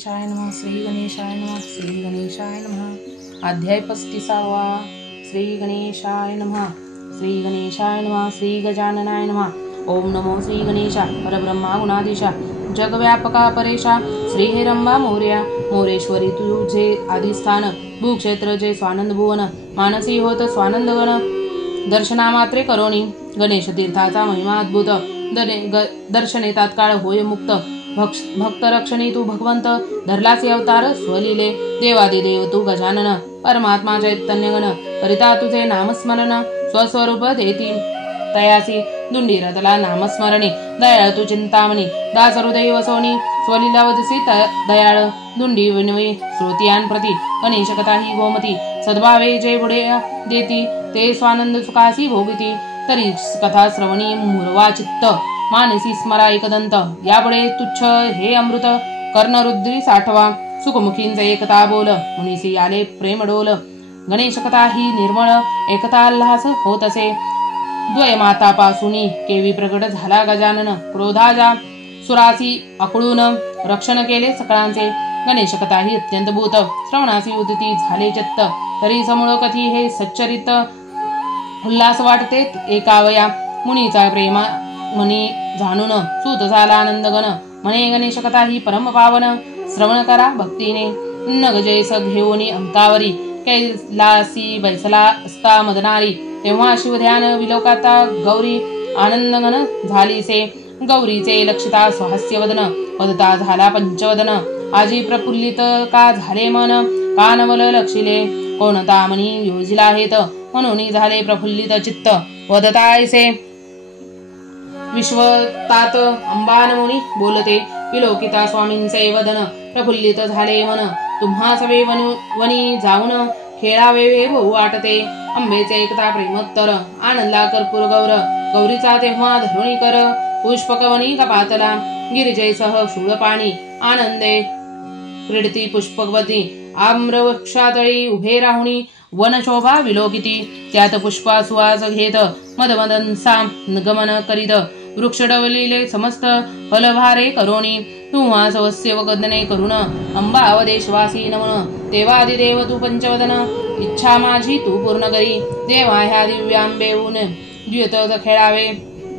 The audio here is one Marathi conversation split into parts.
गणेशाय नमः. श्री गणेशाय नमः. श्री गणेशाय नमः. अध्याय 35वा. श्री गणेशाय नमः. श्री गणेशाय नमः. श्री गजाननाय नमः. ओम नमो श्री गणेशा. परब्रह्मा गुणाधीशा, जगव्यापका परेशा, श्री हेरंबा मोर्या. मोरेश्वरी तुझे आदिस्थान, भूक्षेत्र जे स्वानंद भुवन, मानसी होत स्वानंद गण. दर्शना मात्रे करोनी, गणेश तीर्थाचा महिमा अद्भुत. दर्शने तात्काळ होय मुक्त. भक्त रक्षणी तू भगवंत, धरलासी अवतार स्वलीले. देवादिदेव तू गजानन, परमात्मा चैतन्य गण. करिता तुझे नामस्मरण, स्वस्वरूप देती तयासी. दुंडी रतला नामस्मरणी, दयाळ तू चिंतामणी. दास हृदय वसोनी, स्वलीला वदसी दयाळ. दुंडी विनवे श्रोतियान प्रती, गणेश कथा ही गोमती. सद्भावे जे बुडे देती, ते स्वानंद सुखासी भोगिती. तरी कथा श्रवणी मुरवा चित्त, मानसी स्मरा एकदंत. यापुढे तुच्छ हे अमृत, कर्णरुद्री साठवा. सुखमुखींचे एकता बोल, मुनीसी आले प्रेम डोल. गणेश कथा ही निर्मळ, एकता उल्हास होत असे. द्वय मातापासूनी केवी प्रगट झाला गजानन. क्रोधाजा सुरासी अकळून, रक्षण केले सकळांचे. गणेश कथा ही अत्यंत भूत, श्रवणासी उदिती झाले चित्त. तरी समूळ कथी हे सच्चरित, उल्हास वाटते एकावया. मुनीचा प्रेमा मनी जाणून, सूत झाला आनंदगण. म्हणे गणेश कथा ही परम पावन, श्रवण करा भक्तीने. नग जैस घेऊनी अंकावरी, कैलासी बैसला असता मदनारी. तेव्हा शिवध्यान विलोकाता गौरी, आनंदगण झालीसे. गौरीचे लक्षिता स्वहास्यवदन, वदता झाला पंचवदन. आजी प्रफुल्लित का झाले मन, कानवल लक्षिले. कोणता मनी योजिला हेत, म्हणून झाले प्रफुल्लित चित्त. वदतायसे विश्वतात अंबानमुनी बोलते. विलोकिता स्वामींचे वदन, प्रफुल्लित झाले मन. तुम्हा सवे वनी जाऊन, खेळावे बहु वाटते. अंबेचे एकता प्रेमोत्तर, आनंदला कर्पूर गौर. गौरीचा तेव्हा धरुणी कर, पुष्पकवनी कपातला. गिरिजेसह शूळपाणी, आनंदे क्रीडती पुष्पवती. आम्रवृक्षातळी उभे राहुणी, वनशोभा विलोकिती. त्यात पुष्पा सुवास घेत, मदमदंसा गमन करीत. वृक्ष डवलिले समस्त, फलभारे करोनी. तुव्हा सवस्य वगदने करुण, अंबावदेशवासी नमन. देवादिदेव तू पंचवदन, इच्छा माझी तू पूर्ण करी. देवा ह्या दिव्यांबेऊन, द्युत खेळावे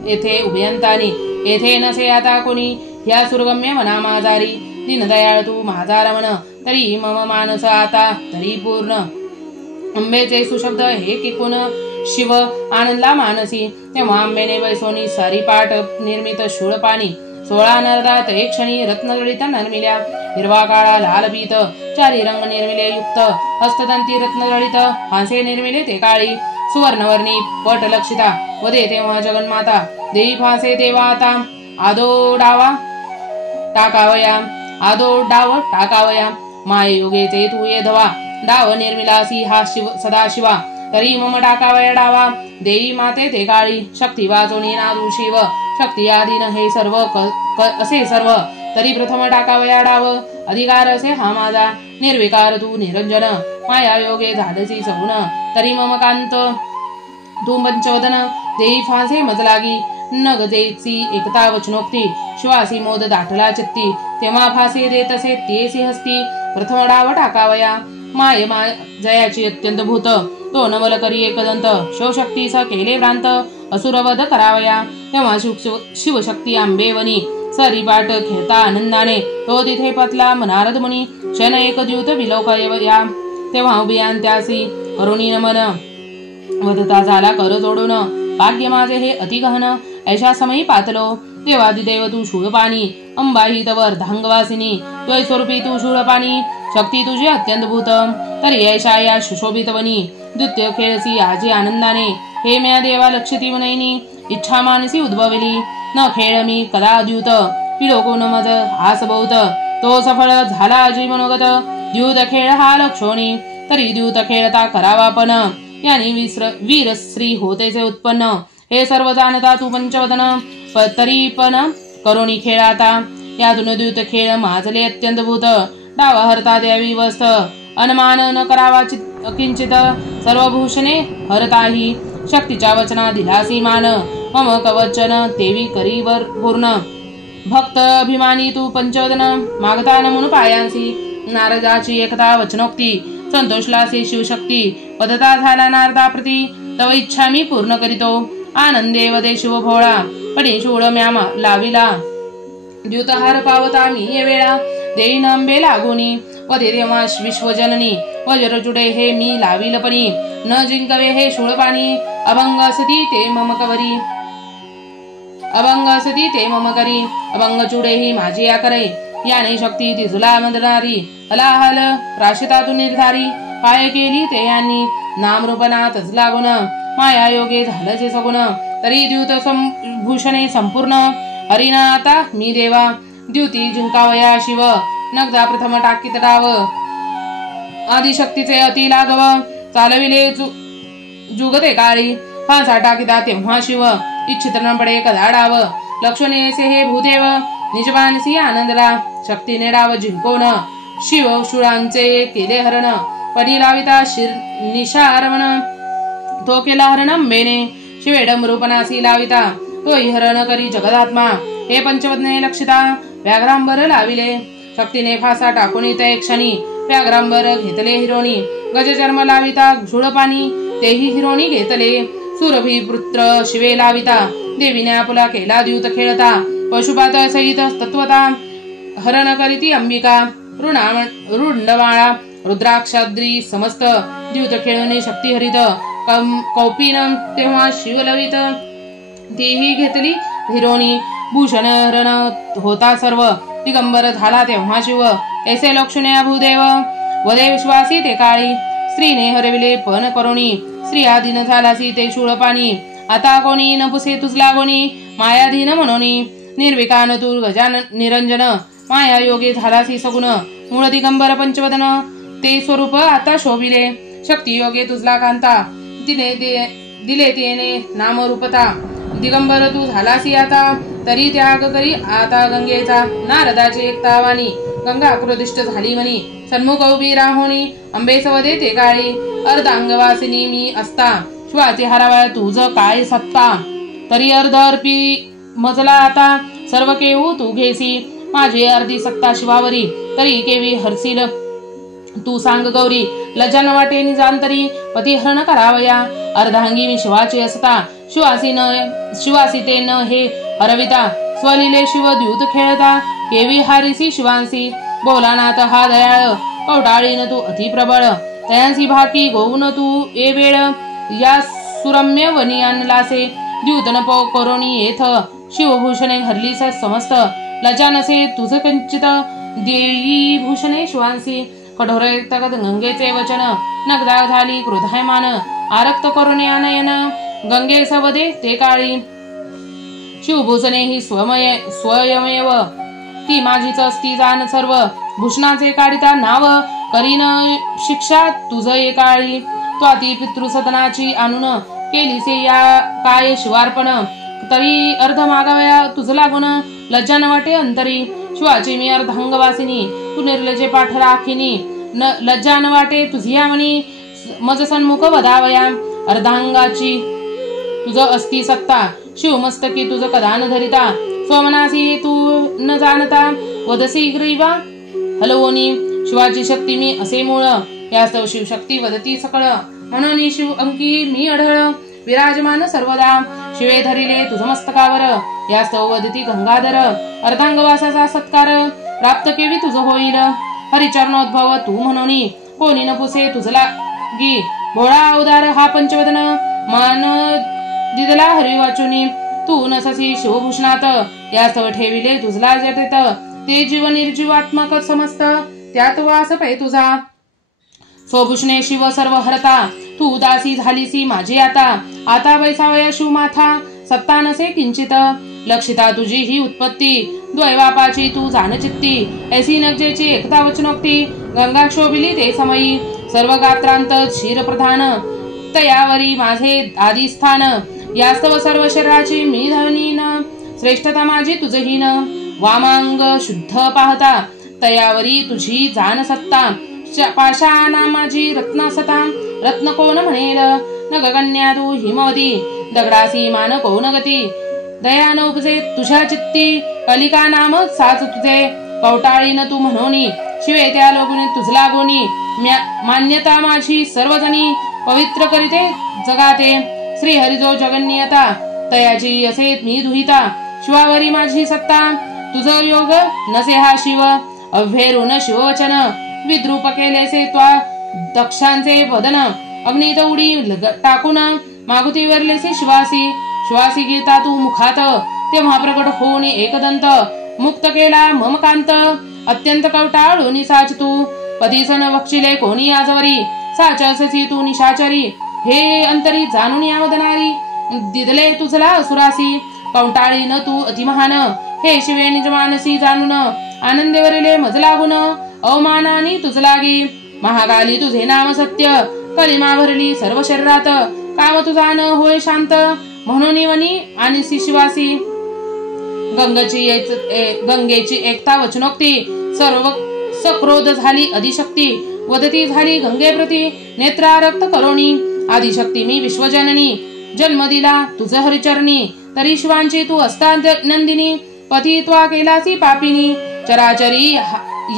येथे उभयंतानी. येथे नसे आता कोणी, ह्या सुरगम्य मना माझारी. दीनदयाळ तू माझा रमण, तरी मम मानस आता तरी पूर्ण. अंबेचे सुशब्द हे किकुन, शिव आनंदला मानसी. तेव्हा अंबेने बैसोनी सारी पाठ, निर्मित शूळपाणी. 16 नरदात एक क्षणी, रत्नजडित नरमिल्या. हिरवा काळा लाल पीत, चारी रंग निर्मिले युक्त. हस्तदंती रत्नजडित, हासे निर्मिले ते काळी. सुवर्णवर्णी पट लक्षिता, वदे तेव्हा जगन्माता. देई फासे तेव्हा आता, आदो डाव टाकावया. माये योगेचे तू ये धवा, डाव निर्मिलासी हा शिव सदाशिवा. तरी मम टाकावया डावा, देई माते ते काळी. शक्ती वाचोनी नादू शिव, शक्ती आधीन हे सर्व असे सर्व. तरी प्रथम टाकावया डाव, अधिकार असे हा माझा. निर्विकार तू निरंजन, माया योगे झाडसी सगुण. तरी मम कांत तू पंचवदन, देई फासे मज लागी. नग देची एकता वचनोक्ती, श्वासी मोद दाटला चित्ती. तेव्हा फासे देत असे तेसी हस्ती. प्रथम डाव टाकावया, माये जयाची अत्यंत भूत. तो नवल करी एकदंत, शिवशक्ती स केले भ्रांत. असुरवध करावया, तेव्हा शिवशक्ती आंबेवनी. सरीपाट खेळता आनंदाने, तो तिथे पतला मनारद मुनी. क्षण एक द्यूत विलोकया, तेव्हा उभियान त्यासी करुणी नमन. वदता झाला कर जोडून, भाग्य माझे हे अति गहन. ऐशा समयी पातलो, देवादिदेव तू शूळपाणी. अंबाही तव अर्धांगवासिनी, त्वय स्वरूपी तू शूळपाणी. शक्ती तुझी अत्यंत भूत, तरी ऐशा या सुशोभित वनी. द्वितीय खेळसी आजी आनंदाने, हे म्या देवा लक्षिती मनैनी. इच्छा मानसी उद्भवली, न खेळ मी कदा द्यूत. विलोकून मज आस बहुत, तो सफळ झाला आजी मनोगत. द्यूत खेळ हा लक्षोनी, तरी द्यूत खेळता करावा पण. यानी वीरश्री होतेचे उत्पन्न. हे सर्व जाणता तू पंचवदन, तरी पण करोनी खेळ आता. यातून द्यूत खेळ माजले अत्यंत भूत. डावा हरता द्यावी वस्त, अनुमान न करावा किंचित. सर्व भूषणे हरताही, शक्तीच्या वचना दिलासी मान. मम कवचन तेवी करीवर पूर्ण. भक्त अभिमानी तू पंचवदन मागता नमून पायांसी नारदाची एकता वचनोक्ती संतोषलासी शिवशक्ती पदता झाला नारदा प्रती तव इच्छा मी पूर्ण करीतो आनंदे वदे शिव भोळा पणी शूळ म्यामा लाविला द्युतहार पावता मी ये वेळा देई नंबे लागोनी वदे तेव्हा विश्वजननी वज्र जुडे हे मी लाविलपणी न जिंकवे हे शूळपाणी अभंग असती ते मम कवरी अभंग असती ते मम करी अभंग चुडे ही माझी या करे याने शक्ती ती तुला मदनारी हलाहल प्राशितातून निर्धारी पाय केली ते यांनी नामरूपनातच लागून माया योगे झालं जे सगुण तरी द्युत भूषणे संपूर्ण हरिना आता मी देवा द्युती जिंकावया शिव नगदा प्रथम टाकीत डाव आदिशक्तीचे अति लागव चालविले जुगते काळी फासा टाकीता तेव्हा शिव इच्छित न पडे कदा डाव लक्ष्मणेसे हे भूदेव निजमानसी आनंदला शक्तीने डाव जिंकोन शिव शूळांचे केले हरण पडी लाविता निशारमण तो केला हरण अंबेने शिवेडम रूपनासी लाविता तोही हरण करी जगदात्मा हे पंचवदने लक्षिता व्याघ्रांबर लाविले शक्तीने फासा टाकून ते क्षणी व्याघ्रांबर घेतले हिरोणी गजचर्म लाविता झुळपाणी तेही हिरोणी घेतले सुरभी पुत्र शिवे लाविता देवीने आपुला केला द्यूत खेळता पशुपात सहित तत्वता हरण करीती अंबिका रुंडमाळा रुद्राक्षाद्री समस्त द्यूत खेळणे शक्ती हरित कौपीन तेव्हा शिवलवित तेही घेतली हिरोणी भूषण हरण होता सर्व दिगंबर झाला तेव्हा शिव ऐसे लक्षणे भूदेव वदे विश्वासी ते काळी स्त्रीने हरविले पण करुणी स्त्री आधीन झालासी ते शूळपाणी आता कोणी न पुसे तुझला कोणी मायाधीन म्हणोनी निर्विकान तू गजान निरंजन माया योगे झालासी सगुण मूळ दिगंबर पंचवदन ते स्वरूप आता शोभिले शक्ती योगे तुझला कांता दिले तेने नामरूपता दिगंबर तू झालासी आता तरी त्याग करी आता गंगेचा नारदाची एकता वाणी गंगा क्रोधिष्ट झाली म्हणी सन्मुख उभी राहोनी अंबे सवदे ते काळी अर्धांगवासिनी मी असता शिवाचे हरावळ तुझ काय सत्ता तरी अर्ध अर्पी मजला आता सर्व केऊ तू घेसी माझी अर्धी सत्ता शिवावरी तरी केवी हरसील तू सांग गौरी लज्जा न वाटे निजांतरी पती हरण करावया अर्धांगी मी शिवाची असता शिवासी न हे हरविता स्वलिले शिव द्यूत खेळता केवी हारिसी शिवांसी बोलानाथ हा दयाळ कवटाळीन तू अति प्रबळ तयांसी भाकी गोऊन तू ए वेळ या सुरम्य वनी आणलासे द्यूतन करोनी येथ शिवभूषणे हरलीस समस्त लज्जा नसे तुझ कंचित देई भूषणे शिवांसी कठोर तगत गंगेचे वचन नगदा झाली क्रोधायमान आरक्त करुणे आनयन गंगे सवदे ते काळी शिवभूषणे ही स्वयमेव ती माझीच असती जाण सर्व भूषणाचे काढिता नाव करीन शिक्षा तुझ ए काळी त्वाती पितृसदनाची आणून केलीसे या काय शिवार्पण तरी अर्ध मागावया तुझ लागून लज्जा न वाटे अंतरी शिवाची मी अर्धांगवासिनी तू निर्लजे पाठ राखिनी न लज्जा न वाटे तुझी यावणी मज सन्मुख वदावया अर्धांगाची तुझ असती सत्ता शिवमस्तकी तुझ कदा न धरिता सोमनासी तू न जाणता वदसी ग्रीवा हलवोनी शिवाची शक्ती मी असे मूळ यास्तव शिवशक्ती वदती सकळ म्हणून शिव अंकी मी अढळ विराजमान सर्वदा शिवे धरिले तुझ मस्तकावर यास्तव वदती गंगाधर अर्धांगवासाचा सत्कार प्राप्त केवी तुझ होईल हरिचरणोद्भव तू म्हणून कोणी न पुसे तुझला गी भोळा उदार हा पंचवदन मान दिदला हरी वाचुनी तू नससी शिवभूषणात यास्तव ठेविले तुझला जटेत ते जीव निर्जीवात्मक समस्त त्यात वास पै तुझा स्वभूषणे शिव सर्व हरता तू उदासी झालीसी माझी आता बैसावया शिवमाथा सत्ता नसे किंचित लक्षिता तुझी ही उत्पत्ती द्वैवापाची तू जाण चित्ती ऐसी नगजेची एकता वचनोक्ती गंगा शोभिली ते समयी सर्व गात्रांत क्षीर प्रधान तयावरी माझे आदिस्थान यास्तव सर्व शरीराची मी धनीन श्रेष्ठता माझी तुझहीन वामांग शुद्ध पाहता तयावरी तुझी जाण सत्ता पाशाना माझी रत्नसता रत्न कोण म्हणेल न गगन्या तू हिमवती दगडासी मान कोण गती दया न उपजे तुझ्या चित्ती कलिका नाम साच तुझे कवटाळीन तू म्हणोनी शिवे त्या लोगुनी तुझला गोनी मान्यता माझी सर्वजणी पवित्र करीते जगाते श्री हरिजो जगन्यता तयाची असे मी दुहिता शिवावरी माझी सत्ता तुझ योग नसे हा शिव अभ्येरून शिववचन विद्रूप केलेसे त्वा दक्षांचे वदन अग्नीत उडी टाकून मागुती वरलेसे श्वासी गीता तू मुखात तेव्हा प्रकट होऊन एकदंत मुक्त केला ममकांत अत्यंत कवटाळून साच तू पतीसन बक्षिले कोणी आजवरी साच अससी तू निशाचरी हे अंतरी जाणून यावदनारी दिदले तुझला असुरासी कवटाळीन तू अतिमहान हे शिवे निज मानसी जाणून आनंदेवरिले मज लागून अवमानानी तुझ लागी महागाली तुझे नाम सत्य कलिमा भरली सर्व शरीरात काम तुझा न होय शांत म्हणून वनी आणि शिवासी गंगेची एकता वचनोक्ती सर्व सक्रोध झाली अधिशक्ती वदती झाली गंगे प्रती नेत्रा रक्त करोणी आदिशक्ती मी विश्वजननी जन्म दिला तुझ हरिचरणी तरी शिवांची तू असता नंदिनी पतित्वा केलासी पापिनी चराचरी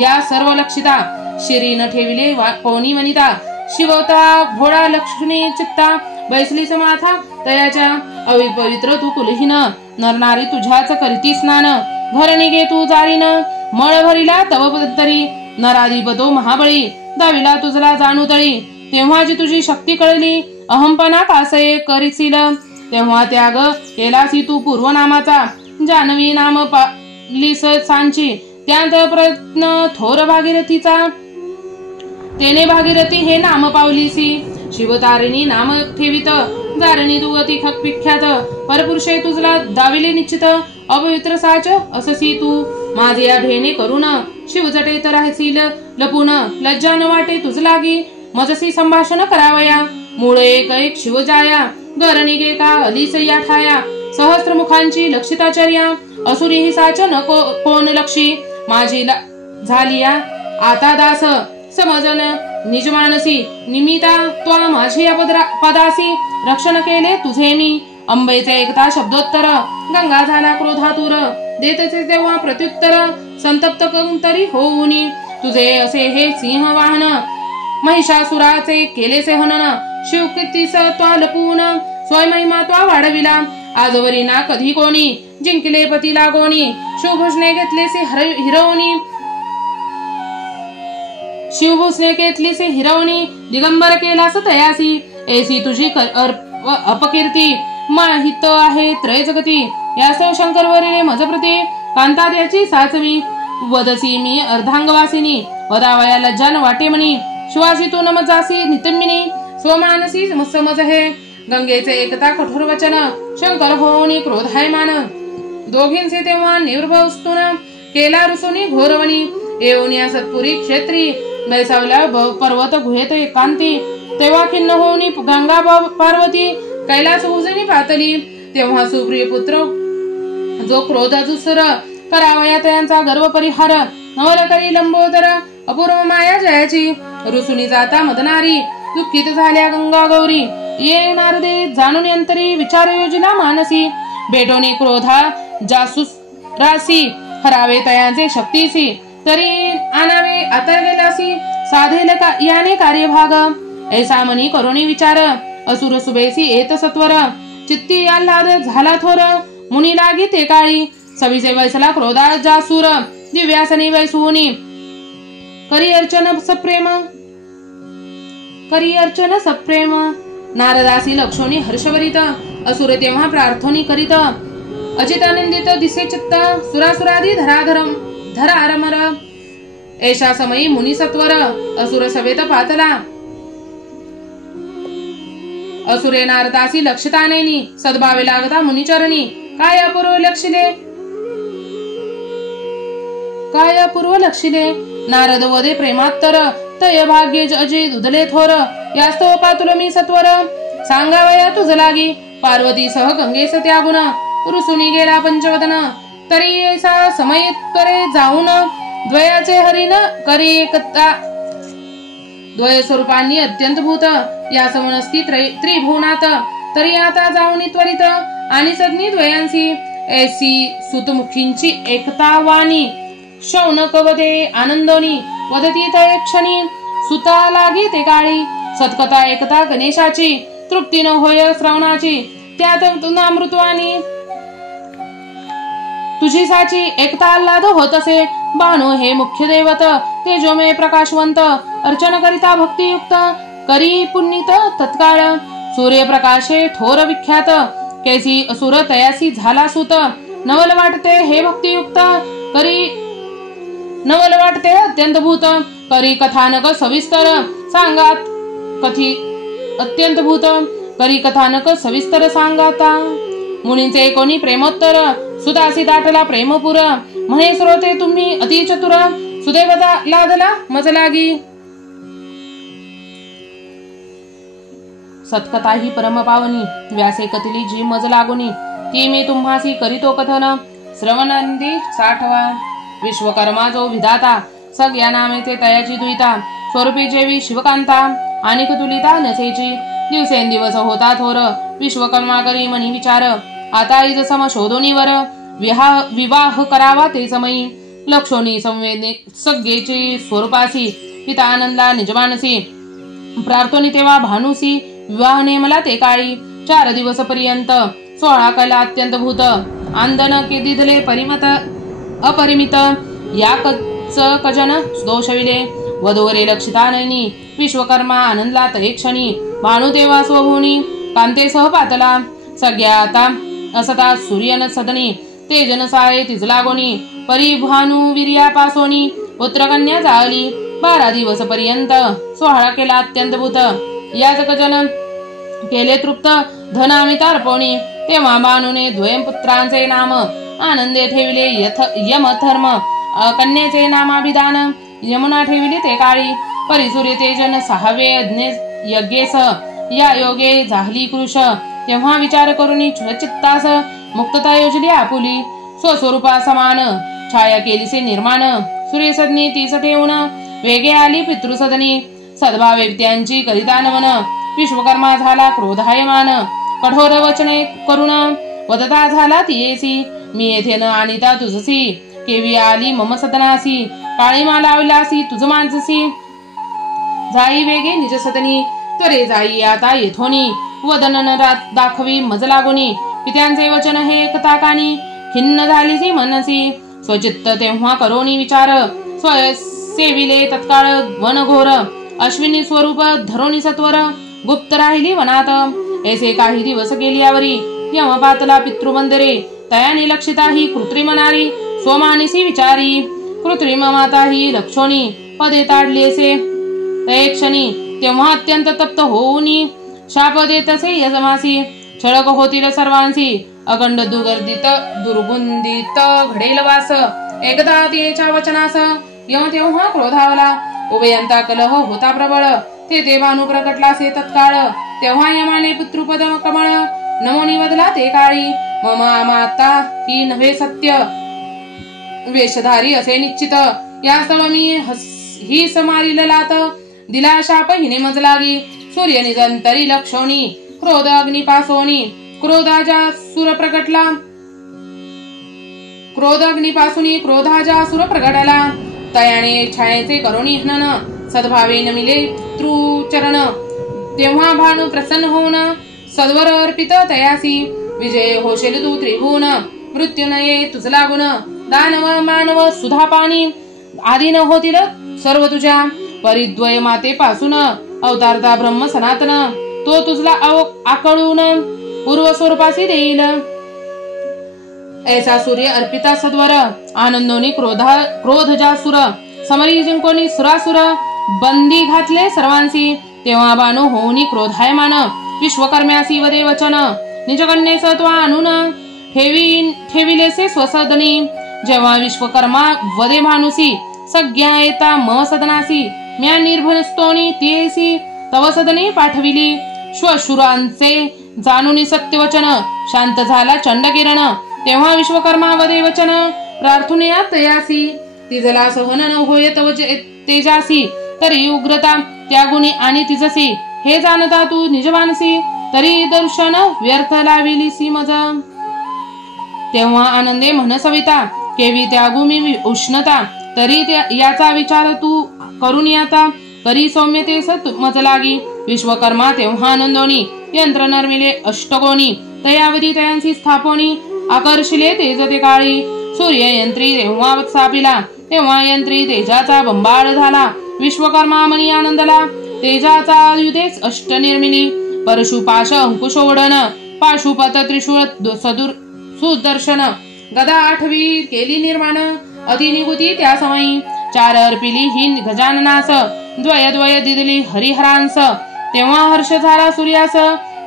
या सर्व लक्षिता शिरी न ठेविले कोणी वनिता शिवता भोळा लक्ष्मी चित्ता बैसली समाथा तयाच्या अविपवित्र तू कुलहीन नरनारी तुझ्याच करीती स्नान घर निघे तू जारीन मळ भरिला तव तरी नराधिपतो महाबळी दाविला तुझला जाणू तळी तेव्हा जी तुझी शक्ती कळली अहंपणा कासये करीसील तेव्हा त्याग केलासी तू पूर्व नामाचा जानवी नाम पालीस सांची त्यात प्रयत्न थोर भागीरथीचा तेने भागीरथी हे नाम पावलीसी शिवतारिणी नाम ठेवित जारणी तू अति विख्यात परपुरुषे तुझला दाविले निश्चित अपवित्र साच अससी तू माझे या भेने करून शिवजटेत राहसील लपून लज्जा न वाटे तुझ लागी मजसी संभाषण करावया मूळ एक शिवजाया गर निगे का अलिसया ठाया सहस्त्र मुखांची लक्षिताचर्या असुरी ही साच न कोण लक्षी माझी झालिया आता दास समजन निज मानसी निमिता त्वा माझे या पदासी रक्षण केले तुझे मी अंबेचे एकता शब्दोत्तर गंगा झाला क्रोधातुर देतचे तेव्हा प्रत्युत्तर संतप्त कंतरी होऊनी तुझे असे हे सिंह वाहन महिषासुराचे केलेसे हनन शिवकीर्तीस त्वा लपून स्वयंमहिमा त्वा वाढविला आजवरी ना कधी कोणी जिंकले पतीला गोणी शिवभूषणे घेतलेसे हिरवणी शिवभूषणे घेतलीसे हिरवणी दिगंबर केलास तयासी ऐसी तुझी अपकीर्ती माहित आहे त्रय जगती यासो शंकर वरिले मजप्रती कांता त्याची साचमी वदसी मी अर्धांगवासिनी वदावया लज्जान वाटे मनी शिवासी तू नमजासी नितमिनी स्वमानसी समज हे गंगेचे एकता कठोर वचन शंकर होऊनी क्रोधायमान दोघींचे तेव्हा निर्भवस्तून केला रुसुनी घोरवणी येऊनिया सत्पुरी क्षेत्री बैसावल्या पर्वत गुहेत एकांती तेव्हा खिन्न होऊनी गंगा पार्वती कैलास उजनी पातली तेव्हा सुप्रिय पुत्र जो क्रोध जुसर करावया त्यांचा गर्व परिहार नवल करी लंबोदर अपूर्व माया जयाची रुसुनी जाता मदनारी दुःखित झाल्या गंगा गौरी ये नारदे जाणून अंतरी विचार योजना मानसी बेटोनी क्रोधा जासूस रासी हरावे तयांचे शक्तीसी तरी आनावे आतरवेलासी साधेल याने कार्यभाग ऐसा मनी करोनी विचार असुर सुबेसी येत सत्वर चित्ती आल्हाद झाला थोर मुनी लागी ते काळी सविसे वैसला क्रोधा जासूर दिव्यासनी वैसुनी करी अर्चन सप्रेम नारदासी लक्षोनी हर्षभरित असुर तेव्हा प्रार्थोनी करीत अजितानंदित दिसे चित्त सुरासुरादी धरारमर ऐशा समयी मुनी सत्वर असुर सभेत पातला असुरे नारदासी लक्षितानेनी सद्भावे लागता मुनिचरणी काय अपूर्व लक्षिले नारद वदे प्रेमात्तर तय भाग्य अजय दुधले थोर यास्तव पातुल मी सत्वर सांगावया तुझ लागी पार्वती सह गंगेस त्यागुण रुसुनी गेला पंचवदन तरी ऐसा समय करे जाऊन द्वयाचे हरिण करी एकता द्वय स्वरूपांनी अत्यंत भूत या समनस्ती त्रिभुवनात तरी आता जाऊन त्वरित आणि सज्ञी द्वयांसी ऐसी सुतमुखींची एकता वाणी शौनक वदे आनंदोनी वदती तय क्षणी सुता लागे ते काळी सत्कथा एकता गणेशाची तृप्ती न होय श्रवणाची त्यात अमृतवाणी तुझी साची एकता आल्हाद होत असे बाणू हे मुख्य दैवत तेजोमय प्रकाशवंत अर्चन करिता भक्तियुक्त करी पुण्यित तत्काळ सूर्यप्रकाशे थोर विख्यात कैसी असुर तयासी झाला सुत नवल वाटते हे भक्तियुक्त करी नवल वाटते अत्यंत भूत करी कथानक सविस्तर सांगात कथी अत्यंत भूत करी कथानक सविस्तर सांगाता मुनींचे कोणी प्रेमोत्तर सुदासी दाटला प्रेमपुर म्हणे श्रोते तुम्ही अति चतुर सुदैवता लादला मज लागी सत्कथा ही परम पावनी व्यासे कथिली जी मज लागुनी ती मी तुम्हासी करीतो कथन श्रवणांदी 60वा विश्वकर्मा जो विधाता सगळ्या नामेचे तयाची दुईता स्वरूपी जेवी शिवकांता आणि तुलिता नसेची दिवसेंदिवस होता थोर विश्वकर्मा करी मनी विचार आता इज सम शोधोनीवर विवाह करावा ते समयी लक्षोनी संवेदने सगळेची स्वरूपासी पिता आनंदला निजमानसी प्रार्थोनी तेव्हा भानुसी विवाह नेमला ते काळी 4 दिवस पर्यंत 16 कला अत्यंत भूत आंदन केदिधले परिमत अपरिमित या कजन दोषविले वधूवरे लक्षिता नयनी विश्वकर्मा आनंदला तये क्षणी भानुदेवा स्वभूनी कांतेसह पातला सगळ्या आता असता सूर्यन सदनी तेजन साळे तिज लागोनी परिभानु वीर्या पासोनी पुत्रकन्या जाळली 12 दिवस पर्यंत 16 केला अत्यंत भूत याच कजन केले तृप्त धनामिता अर्पणी तेव्हा भानुने द्वयपुत्रांचे नाम आनंदे ठेविले यमधर्म कन्येचे नामाभिधान यमुना ठेविली ते काळी परिसूर्य तेजन 6वे यज्ञेस या योगे झाली कृश तेव्हा विचार करून चित्तास मुक्तता योजली आपुली स्वस्वरूपा समान छाया केलीसे निर्माण सूर्यसदनी तीस ठेवून वेगे आली पितृसदनी सद्भावे त्यांची करिता नमन विश्वकर्मा झाला क्रोधायमान कठोर वचने करुण वदता झाला तियेसी मी येथे न आणिता तुझसी केवी आली मम सदनासी काळीमा लावलासी तुझ मानसी जाई वेगे निज सदनी तरे जाई आता येथोनी वदन दाखवी मज लागोनी पित्यांचे वचन हे एकता कानी खिन्न झालीसी मनसी स्वचित्त तेव्हा करोनी विचार स्वयसेविले तत्काळ वन घोर अश्विनी स्वरूप धरोनी सत्वर गुप्त राहिली वनात ऐसे काही दिवस गेल्यावरी यमपातला पितृमंदिरे तयानी लक्षिता ही कृत्रिम नारी स्वमानिसी विचारी कृत्रिम माता ही लक्षोनी पदे ताडली असे तये क्षणी तेव्हा अत्यंत तप्त होऊनी शाप देत असे यजमासी छळक होतील सर्वांसी अखंड दुर्गंधित दुर्गुंधित घडेल वास एकदा तिच्या वचनास यम तेव्हा क्रोधावला उभयंता कलह होता प्रबळ ते भानु प्रकटलासे तत्काळ तेव्हा यमाने पुत्रपद कमळ नमोनी वदला ते काळी मम माता ही नव्हे सत्य वेशधारी असे निश्चित यास्तव मी ही समारी ललात दिला शाप हिने मज लागी सूर्य निजंतरी लक्षोनी क्रोध अग्निपासोनी क्रोधाजा सुर प्रकटला क्रोध अग्निपासूनी क्रोधाजा सुर प्रकटला तयाने छायेचे करोनी हनन सद्भावे नमिले पितृचरण तेव्हा भानु प्रसन्न होऊन सद्वर अर्पित तयासी विजय होशेल तू त्रिभुवन मृत्युनये तुझ लागून दानव मानव सुधा पाणी आदी न होतील सर्व तुझ्या परिद्वय माते पासून अवतारता ब्रह्म सनातन तो तुझला आकळून पूर्व स्वरूपासी देईल ऐसा सूर्य अर्पिता सद्वर आनंदोनी क्रोधजासुर समरी जिंकोनी सुरासुर बंदी घातले सर्वांसी तेव्हा भानु होऊनी क्रोधायमान विश्वकर्म्यासी वदे वचन निजकन्ये सत्वा आणून ठेविलेसे स्वसदनी जेव्हा विश्वकर्मा वदे भानुसी सगळ्या येता मम सदनासी म्या निर्भनस्तोनी तियेसी तव सदनी पाठविली श्वशुरांचे जाणून सत्यवचन शांत झाला चंडकिरण तेव्हा विश्वकर्मा वदे वचन प्रार्थुनिया तयासी तिजला सहन न होय तव तेजासी तरी उग्रता त्यागुणी आणि तिजसी हे जाणता तू निजमानसी तरी दर्शन व्यर्थ लाविलीसी मज तेव्हा आनंदे म्हण सविता, केवी त्यागू मी उष्णता, तरी याचा विचार तू करून आता, करी सौम्यतेस मज लागी. विश्वकर्मा तेव्हा आनंदोनी, यंत्र नरमिले अष्टकोनी, तयावधी तयांसी स्थापोनी, आकर्षिले तेज ते काळी. सूर्य यंत्री तेव्हा स्थापिला, तेव्हा यंत्री तेजाचा बंबाळ झाला. विश्वकर्मा मनी आनंदला, तेजाचा आयुधेच अष्ट निर्मिली. परशुपाश अंकुशोडन, पाशुपत त्रिशूळ सुदर्शन, गदा आठवी केली निर्माण, अतिनिगुती त्या समयी. चार अर्पिली ही गजाननास, द्वय द्वय दिदली हरिहरांस. तेव्हा हर्ष झाला सूर्यास,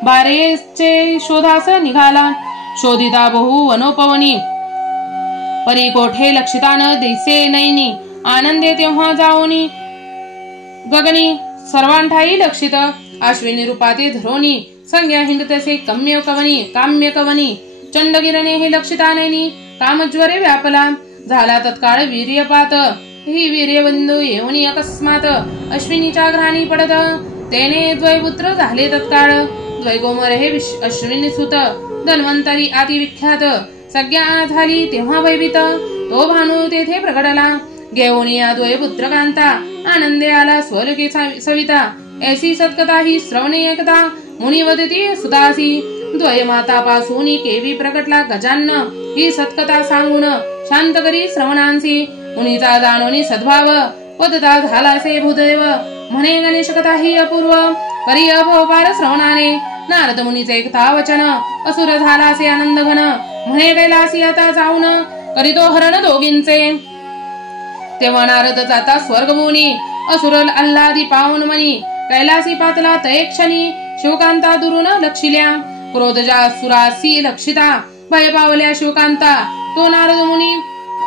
बारेचे शोधास निघाला. शोधिता बहु वनोपवनी, परी कोठे लक्षितान दिसे नैनी. आनंदे तेव्हा जाओनी, गगनी सर्वांठाई लक्षित. अश्विनी रूपाते धरोनी, संज्ञा हिंडतसे काम्य कवनी. चंडगिरणे हे लक्षिता नैनी, कामज्वरे व्यापला. झाला तत्काळ वीर्यपात, ही वीर्यबंधू येऊनी अकस्मात. अश्विनीच्या घ्राणी पडत, तेने द्वैपुत्र झाले तत्काळ. द्वैगोमर हे अश्विनी सुत, धन्वंतरी आती विख्यात. सज्ञा झाली तेव्हा भयभीत, तो भानू तेथे प्रगटला. घेऊन या द्वैपुत्र कांता, आनंदे आला स्वलोके सविता. ऐसी सत्कथा ही श्रवणे एकदा, मुनी वदती सुदासी. द्वय मातापासून केवी प्रकटला गजान्न, ही सत्कथा सांगून शांत करी श्रवणांसी. मुनीचा जाणोनी सद्भाव, पदता झालासे भूदेव. म्हणे गणेश कथा ही अपूर्व, करी अभोपार श्रवणाने. नारद मुनीचे एकता वचन, असुर झालासे आनंद घन. म्हणे कैलासी आता जाऊन, करीतो हरण दोघींचे. तेव्हा नारद जाता स्वर्गभूनी, असुर आल्हादी पावन मनी. कैलासी पातला तये क्षणी, शिवकांता दुरून लक्षिल्या. क्रोधजा सुरासी लक्षिता, भय पावल्या शिवकांता. तो नारद मुनी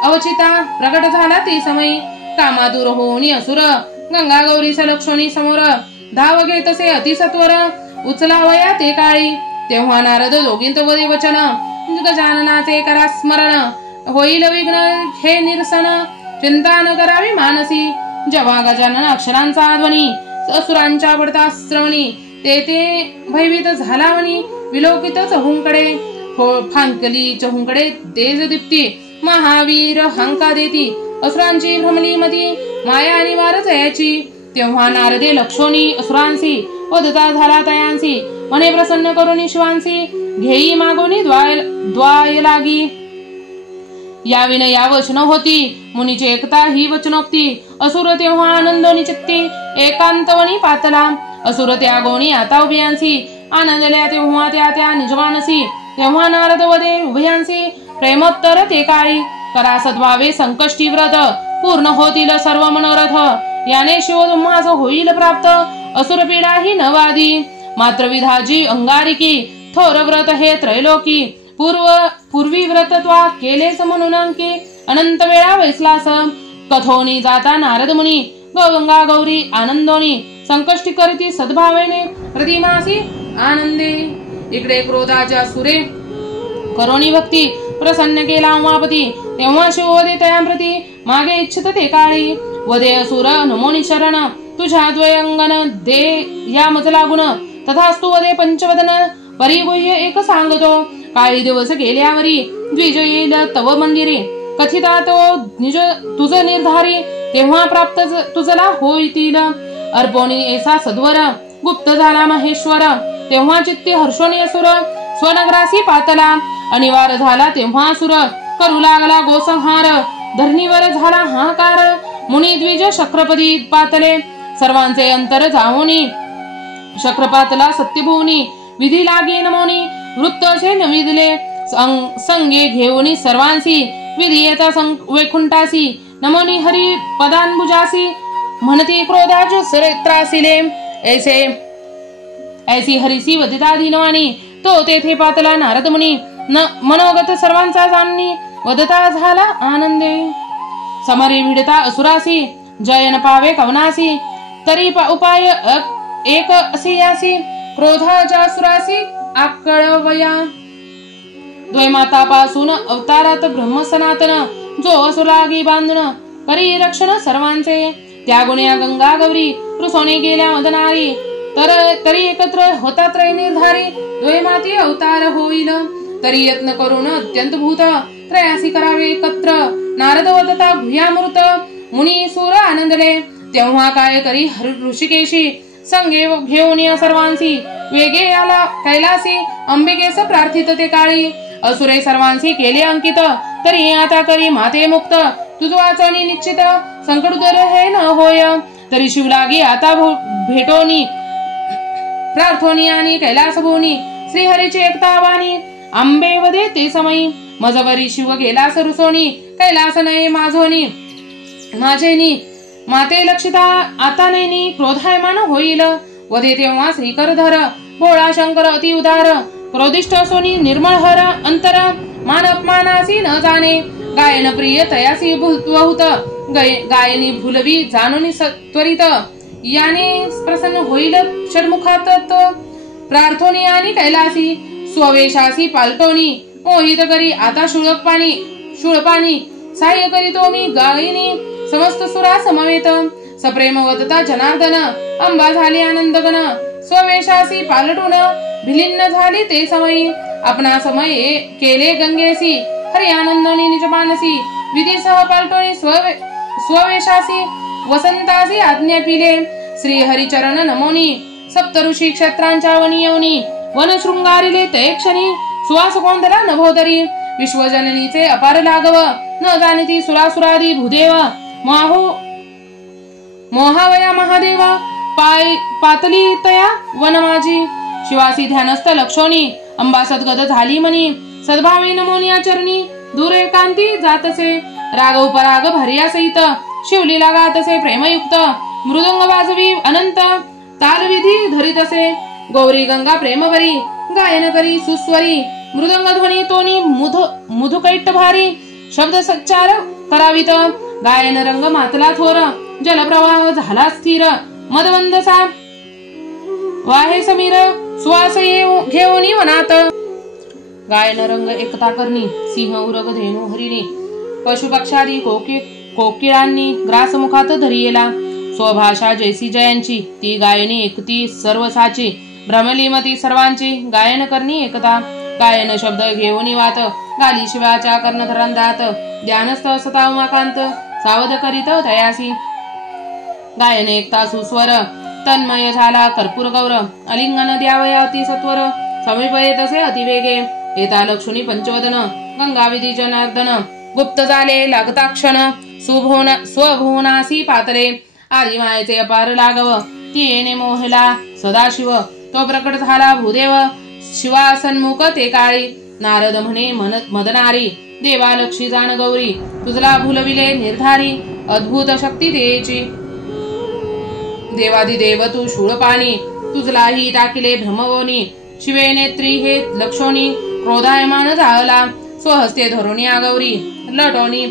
अवचिता, प्रकट झाला ते समयी. कामातूर होऊनी असुर, गंगा गौरी सलक्षणी समोर. धाव घेतसे अतिसत्वर, उचलावया ते काळी. तेव्हा नारद दोघींत वदे वचन, गजाननाचे करा स्मरण. होईल विघ्न हे निरसन, चिंता न करावी मानसी. जेव्हा गजानन अक्षरांचा ध्वनी, असुरांच्या पडता श्रवणी. ते भयभीत झाला वनी, विलोकित चहुंकडे. फांकली चहुंकडे तेज दीप्ती, महावीर हंका देती. असुरांची भ्रमली मती, माया निवार जयाची. तेव्हा नारदे लक्षोनी असुरांसी, वदता झाला तयांसी. मने प्रसन्न करुनी शिवांसी, घेई मागोनी द्वाय लागी. या विनया वचन होती, मुनीची एकता ही वचनोक्ती. असुर तेव्हा आनंदोनी चित्ती, एकांतवनी पातला. असुर त्यागोनी आता उभयांसी, आनंदल्या तेव्हा त्या निजमानसी. तेव्हा नारद वदे उभयांसी, प्रेमोत्तर ते काळी. करा सद्भावे संकष्टी व्रत, पूर्ण होतील सर्व मनोरथ. याने शिवोन्मास होईल प्राप्त, असुर पीडा ही नवादी. मात्र विधाजी अंगारिकी, थोर व्रत हे त्रैलोकी. पूर्वी व्रत त्वा केलेस म्हणून अंकी, अनंत वेळा वैसलास. कथोनी जाता नारद मुनी, गंगा गौरी आनंदोनी. संकष्टी करती सद्भावेने, प्रतिमासी आनंदे. इकडे क्रोधाच्या सुरे करोनी भक्ती, प्रसन्न केला उमापती. तेव्हा शिवोदे तयांप्रती, मागे इच्छित ते काळी. वदे असुर नमोनी शरण, तुझ्या द्वयंगन दे या मज लागून. तथास्तु वदे पंचवदन, परिगुह्य एक सांगतो. काळी दिवस गेल्यावरी, द्विज येईल तव मंदिरी. कथिता तो निज तुझ निर्धारी, तेव्हा प्राप्त तुझला होईतील. अर्पोणी ऐसा सद्वर, गुप्त झाला महेश्वर. तेव्हा चित्ती हर्षोनी असुर, स्वनगरासी पातला. अनिवार्य झाला तेव्हा असुर, करू लागला गोसंहार. धरणीवर झाला हाहाकार, मुनी द्विज शक्रपदी पातले. सर्वांचे अंतर जाऊनी, शक्रपातला सत्यभुवनी. विधी लागे नमोनी, वृत्त असे नविदले. संगे घेऊनी सर्वांसी, विधी येता वैकुंठासी. नमोनी हरी पदांबुजासी, म्हणती क्रोधाजु त्रासिले. ऐसी हरिसी वदिता दीनवाणी, तो तेथे पातला नारद मुनी. मनोगत सर्वांचा जाणणी, वदता झाला आनंदे. समरी भिडता असुरासी, जय न पावे कवनासी. तरी उपाय एक असे यासी, क्रोधाजासुरासी आकळवया. द्वैमातापासून अवतारात ब्रह्म सनातन, जो असुरागी बांधून करी रक्षण सर्वांचे. त्या गुण्या गंगा गौरी, रुसोने गेल्या मदनारी. तरी एकत्र होता त्रय निर्धारी, द्वैमाती अवतार होईल. तरी यत्न करून अत्यंत भूत त्रयासी करावे एकत्र नारद वदता भूयामृत मुनी सूर आनंदले तेव्हा काय करी ऋषिकेशी संगे घेऊन सर्वांसी वेगे आला कैलासी अंबिकेस प्रार्थित ते काळी असुरे सर्वांसी केले अंकित तरी आता करी माते मुक्त तुझ वाचनी निश्चित संकट दर हे न होय तरी शिवलागी आता भेटोनी प्रार्थोनी आणि कैलास भोनी श्रीहरीची एकता वाणी आंबे वदे ते समयी मजवरी शिव गेला सरुसोनी कैलास नये माझोनी माझेनी माते लक्षिता आता नैनी क्रोधायमान होईल वदे तेव्हा श्रीकर धर भोळा शंकर अति उदार क्रोधिष्ठ सोनी निर्मळ हर अंतर मान अपमानासी न जाणे गायन प्रिय तयासी बहुत गायनी भुलवी जाणून त्वरित याने प्रसन्न होईल षडमुखात प्रार्थोनी आणि कैलासी स्ववेशासी पालटोनी मोहित करी आता शूळपाणी सहाय्य करीतो मी गायिनी समस्त सुरा समवेत सप्रेम वदता जनार्दन अंबा झाली आनंदगण स्ववेशासी पालटून भिलिन्न झाली ते समयी आपणा समये केले गंगेसी हरी आनंदनी निज मानसी विधीसह पालटोनी स्ववेशासी वसंतासी आज्ञा पिले श्री हरिचरण नमोनी सप्त ऋषी क्षेत्रांच्या वनी येऊनी वन शृंगारिले ते क्षणी सुवास कोंदला नभोदरी विश्वजननीचे अपार लाघव न जाणती सुरासुरादी भूदेव मोहावया महादेव पातली तया वन माझी शिवासी ध्यानस्थ लक्षोनी अंबा सद्गत झाली मनी सद्भावे नमोनी आचरणी दूर एकांती जातसे राग उपराग भर्या सहित शिवलीला गातसे प्रेमयुक्त मृदंग वाजवी अनंत तालविधी धरितसे गौरी गंगा प्रेमवरी गायन करी सुस्वरी मृदंग ध्वनी तोनी मुधुकैट भारी शब्द सच्चार करावित गायन रंग मातला थोर जलप्रवाह झाला स्थिर मदवंदसा वाहे समीर सुवास घेऊनी वनात गायन रंग एकता करणी सिंह उरग धेनु हरिणी पशुपक्षादी कोकिळांनी ग्रासमुखात धरियेला स्वभाषा जैसी जयांची ती गायनी एकती सर्वसाची भ्रमलीमती सर्वांची गायन करणी एकता गायन शब्द घेऊनी वात गाली शिवाच्या कर्णधरांदात ध्यानस्थ सता उमाकांत सावध करीत तयासी गायन एकता सुस्वर तन्मय झाला कर्पूर गौर अलिंगन द्यावया अति सत्वर समीप येतसे अतिवेगे येता लक्ष्मी पंचवदन गंगा विधी जनार्दन गुप्त झाले लागताक्षण स्वभुवनासी पातले आदि मायेचे अपार लाघव ती येणे मोहला सदाशिव तो प्रकट झाला भूदेव शिवा सन्मुख ते काळी नारद म्हणे मदनारी देवा लक्षी जाण गौरी तुझला भुलविले निर्धारी अद्भुत शक्ती देची देवादिदेव तू शूळपाणी तुझलाही टाकिले भ्रमवोनी शिवे नेत्री हे लक्षोनी क्रोधायमान झाला स्वहस्ते धरुणी गौरी लटोनी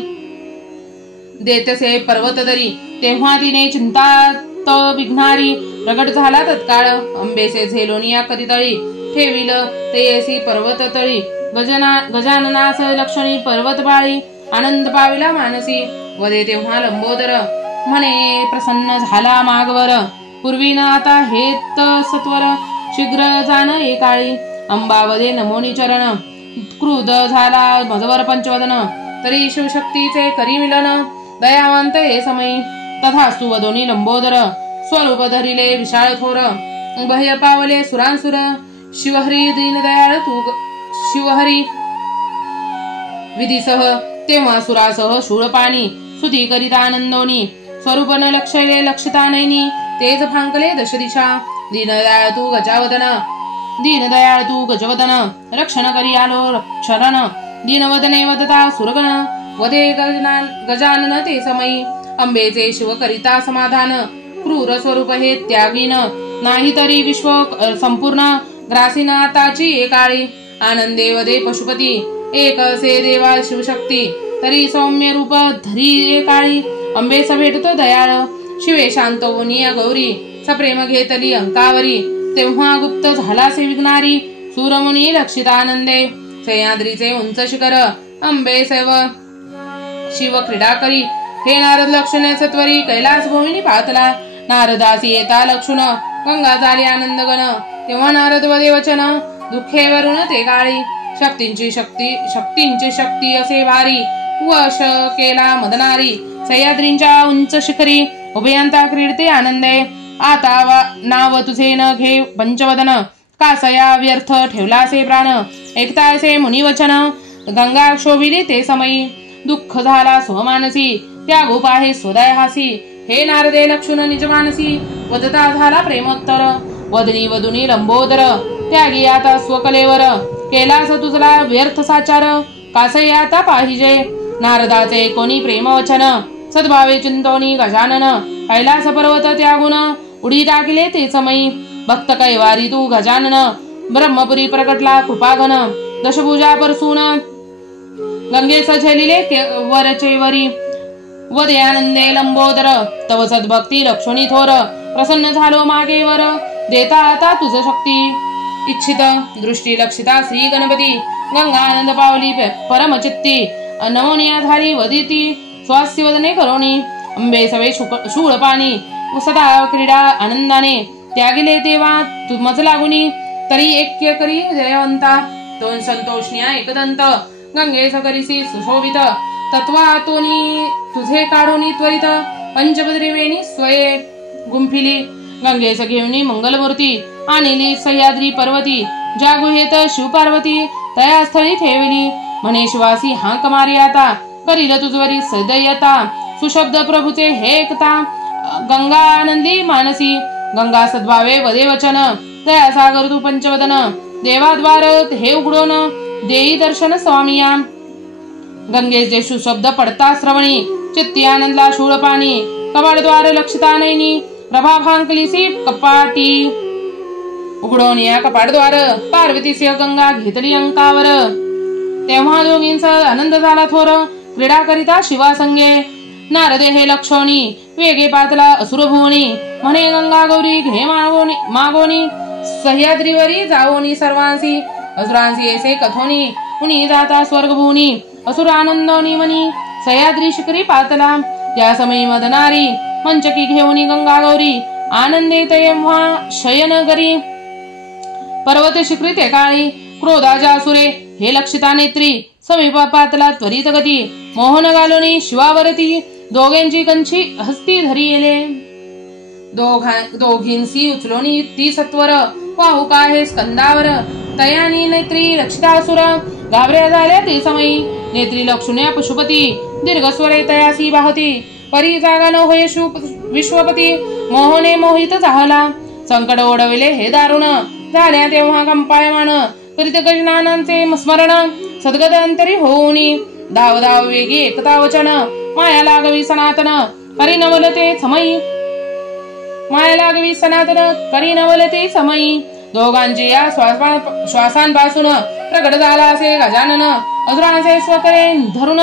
देतसे पर्वत दरी तेव्हा तिने चिंतात विघ्नारी प्रगट झाला तत्काळ अंबेसे झेलोनिया कधीतळी ठेविल तेयसी पर्वत तळी गजाननास लक्षणी पर्वत बाळी आनंद पाविला मानसी वदे तेव्हा लंबोदर म्हणे प्रसन्न झाला मागवर पूर्वी न आता हेत सत्वर शीघ्र जाण एकाळी अंबावदे नमोनी चरण क्रुध झाला मजवर पंचवदन तरी शिवशक्तीचे करी मिलन दयावंत हे समयी तथास्तु वदोनी लंबोदर स्वरूप धरिले विशाळ थोर उभय पावले सुरांसुर शिवहरी दीनदयाळ तू शिवहरी विधीसह तेव्हा सुरासह शूळपाणी सुधी करिता आनंदोनी स्वरूपन लक्षले लक्षितानैनी तेज फांकले दश दिशा दीनदयाळ तू गजवदन रक्षण करी आलो रक्षरण दीनवदने वदता सुरगण वदे गजानन ते समयी अंबेचे शिव करिता समाधान क्रूर स्वरूप हे त्यागीन नाही तरी विश्व संपूर्ण ग्रासीनाताची एकाळी आनंदे वदे पशुपती एक असे देवा शिवशक्ती तरी सौम्य रूप धरी एकाळी अंबेस भेटतो दयाळ शिवे शांत वनिया गौरी सप्रेम घेतली अंकावरी तेव्हा गुप्त झाला से विघ्नारी सूरमुनी लक्षितानंदे सह्याद्रीचे उंच शिखर अंबे सेव शिव क्रीडा करी हे नारद लक्षणे सत्वरी कैलास भूमिनी पातला नारदासी येता लक्षुण गंगा झाली आनंदगण तेव्हा नारद वदे वचन दुःखे वरुण ते काळी शक्तींची शक्ती असे भारी वश केला मदनारी सह्याद्रींच्या उंच शिखरी उभयांता क्रीडते आनंदे आता नाव तुझे न घे पंचवदन कासया व्यर्थ ठेवलासे प्राण ऐकतासे मुनिवचन गंगा शोभिली ते समयी दुःख झाला स्वमानसी त्या गोपाहे स्वदय हासी हे नारदे लक्षुण निजमानसी वदता झाला प्रेमोत्तर वदनी वदुनी लंबोदर त्यागी आता स्वकलेवर केलास तुझला व्यर्थ साचार कासय आता पाहिजे नारदाचे कोणी प्रेमवचन सद्भावे चिंतोनी गजानन कैलास पर्वत त्यागुण उडी टाकले ते समयी भक्त कैवारी तू गजानन ब्रह्मपुरी प्रकटला कृपाघन दशभुजा परसून गंगेस झेलिले वरचे वरी वदयानंदे लंबोदर तव सद्भक्ती लक्षणी थोर प्रसन्न झालो मागेवर देता आता तुझ शक्ती इच्छित दृष्टी लक्षिता श्री गणपती गंगा आनंद पावली परमचित्ती नमोनिया झाली वदिती स्वास्य वदने करोनी अंबे सवे शूळ पाणी सदा क्रीडा आनंदाने त्यागिले तेव्हा तू मज लागुनी तरी ऐक्य करी जयवंता दोन संतोषनिया एकदंत गंगेस करिसी सुशोभित तत्वातोनी तुझे काढोनी त्वरित पंचभद्रिवेणी स्वये गुंफिली गंगेस घेऊनी मंगलमूर्ती आणिली सह्याद्री पर्वती ज्या गुहेत शिवपार्वती तया स्थळी ठेवली म्हणे शिवासी हाक मारे आता करील तुझवरी सदयता सुशब्द प्रभूचे हे एकता गंगा आनंदी मानसी गंगा सद्भावे वदे वचन दया सागर तू पंचवदन देवाद्वार हे उघडोन देई दर्शन स्वामिया गंगेचे सुशब्द पडता श्रवणी चित्ती आनंदला शूळ पाणी कपाटद्वार लक्षिता नयनी प्रभा भांकलीसी कपाटी उघडोन या कपाटद्वार पार्वतीसी गंगा घेतली अंकावर तेव्हा दोघींचा आनंद झाला थोर क्रीडा करिता शिवासंगे नारदे हे लक्षोणी वेगे पातला असुर भुवनी म्हणे गंगा गौरी घे मागोनी सह्याद्रीवरी जावोनी सर्वांसी असुरांसी ऐसे कथोनी मुनी जाता स्वर्ग भुवनी असुर आनंदोनी मनी सह्याद्री शिखरी पातला त्या समयी मदनारी मंचकी घेऊनी गंगा गौरी आनंदे तेव्हा शयन गरी पर्वत शिखरी ते काळी क्रोधाच्या असुरे हे लक्षिता नेत्री समीपातला त्वरित गती मोहन घालोनी शिवावरती दोघांची कंची हस्ती धरी येले दोघींसी उचलोनी ती सत्वर वाहू का हे स्कंदावर तयानी नेत्री लक्षितासुर घाबऱ्या झाल्या ते समयी नेत्री लक्षुण्या पशुपती दीर्घस्वरे तयासी बाहती परी जागा न होय विश्वपती मोहने मोहित झाला संकट ओढविले हे दारुण झाल्या तेव्हा कंपायमान करीत गजनानांचे स्मरण सद्गत अंतरी होऊनी धाव धाव वेगी एकता वचन माया लागवी सनातन करी नवलते समयी माया लागवी सनातन करी नवलते समयी दोघांचे या श्वासांपासून प्रकट झाला असे गजानन असुरांचे स्वकरे धरून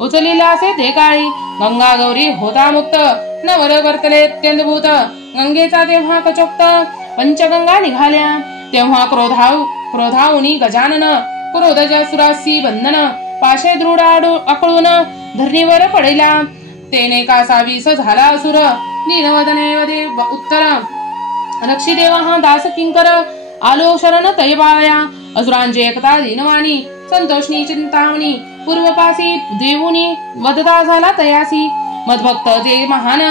उचलिला असे ते काळी गंगा गौरी होता मुक्त नवल वर्तले अत्यंत भूत गंगेचा तेव्हा कचोक्त पंचगंगा निघाल्या तेव्हा क्रोधावनी गजानन क्रोधच्या सुरासी बंधन पाशे दृढ आकळून धरणीवर पडला तेने कासावीस झाला असुर दीनवदने वदे उत्तर रक्षी देवा हा दास किंकर आलो शरण तय बाळया असुरांची एकता दीनवाणी संतोषनी चिंतामणी पूर्वपासी देवुनी वदता झाला तयासी मदभक्त जे महान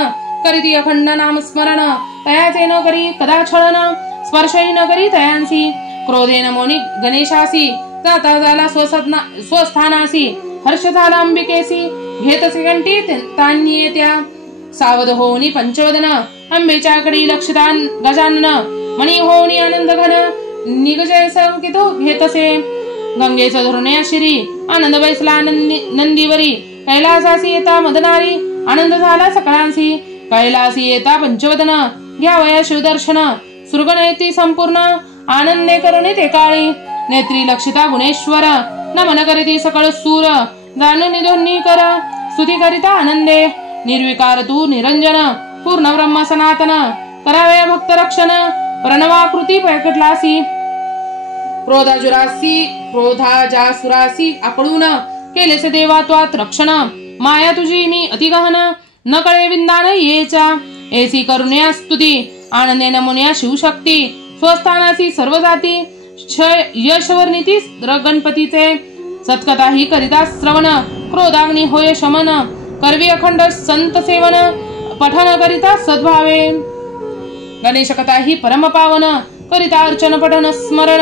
करीती अखंड नाम स्मरण तयाचे न करी कदा छळन स्पर्शही न करी तयांसी क्रोधेन मोनी गणेशासी जाता झाला स्वस्थानासी हर्ष झाला अंबिकेसी घेतसे कंठी तान्ये त्या सावध होनी पंचवदन अंबेच्या कडे लक्षदान गजानन मणी होनी आनंद घन निगजय संकित घेतसे गंगेच धरुणे शिरी आनंद बैसला नंदीवरी कैलासासी येता मदनारी आनंद झाला सकळांसी कैलासी येता पंचवदन घ्यावया शिवदर्शन सुरगणयती संपूर्ण आनंदे करुणे ते काळी नेत्री लक्षिता गुणेश्वर नमन करीती सकळ सूर जाणून ध्वनी कर स्तुती करिता आनंदे निर्विकार तू निरंजन पूर्ण ब्रह्म सनातन करावे भक्त रक्षण प्रणवाकृती प्रकटलासी क्रोधाजासुरासी आकळून केलेसे देवा त्वात रक्षण माया तुझी मी अतिगहन न कळे विंदान येचा एसी करुण्या स्तुती आनंदे नमुन्या शिवशक्ती स्वस्थानासी सर्व जाती यशवर्णिती गणपतीचे सत्कथा ही करिता श्रवण क्रोधाग्नी होय शमन करवी अखंड संत सेवन पठन करिता सद्भावे गणेश कथा ही परम पावन करिता अर्चन पठन स्मरण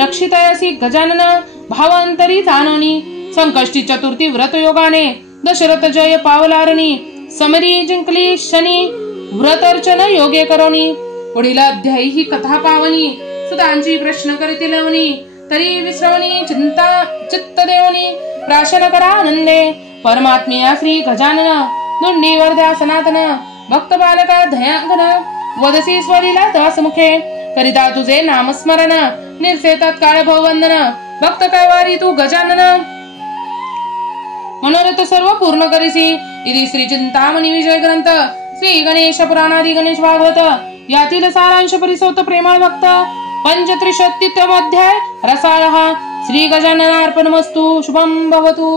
रक्षितयसी गजानन भावांतरी जाणनी संकष्टी चतुर्थी व्रत योगाने दशरथ जय पावलारणी समरी जिंकली शनी व्रत अर्चन योगे करोनी पुढील अध्यायी ही कथा पावनी सुतांची प्रश्न करीतील लवणी तरी विश्रवणी चिंता चित्त देवनी प्राशन करा आनंदे परमात्मिया श्री गजानन दुंडी वर्ध्या सनातन भक्त बालका दयांकन वदसी स्वरीला दासमुखे करिता तुझे नामस्मरण निर्से तत्काळ भववंदन भक्त कैवारी तू गजानन मनोरथ सर्व पूर्ण करीसी इति श्री चिंतामणी विजय ग्रंथ श्री गणेश पुराणादि गणेश भागवत यातील सारांश परिसोत प्रेमळ भक्त पंचत्रिशत्तितम अध्याय रसाळः श्री गजाननार्पणमस्तु शुभं भवतु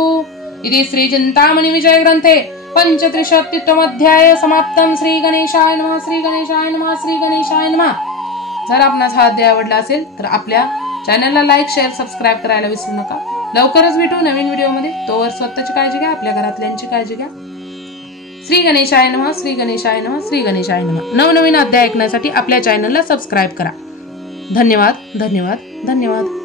इति श्री चिंतामणी विजय ग्रंथे पंचत्रिशत्तितम अध्याय समाप्तम श्री गणेशाय नमः श्री गणेशाय नमः श्री गणेशाय नमः। जर आपणास हा अध्याय आवडला असेल तर आपल्या चॅनलला लाईक शेअर सबस्क्राईब करायला विसरू नका। लवकरच भेटू नवीन व्हिडिओमध्ये। तोवर स्वतःची काळजी घ्या, आपल्या घरातल्यांची काळजी घ्या। श्री गणेशाय नमः श्री गणेशाय नमः श्री गणेशाय नमः। नवनवीन अध्याय ऐकण्यासाठी आपल्या चॅनलला सबस्क्राईब करा। धन्यवाद धन्यवाद धन्यवाद।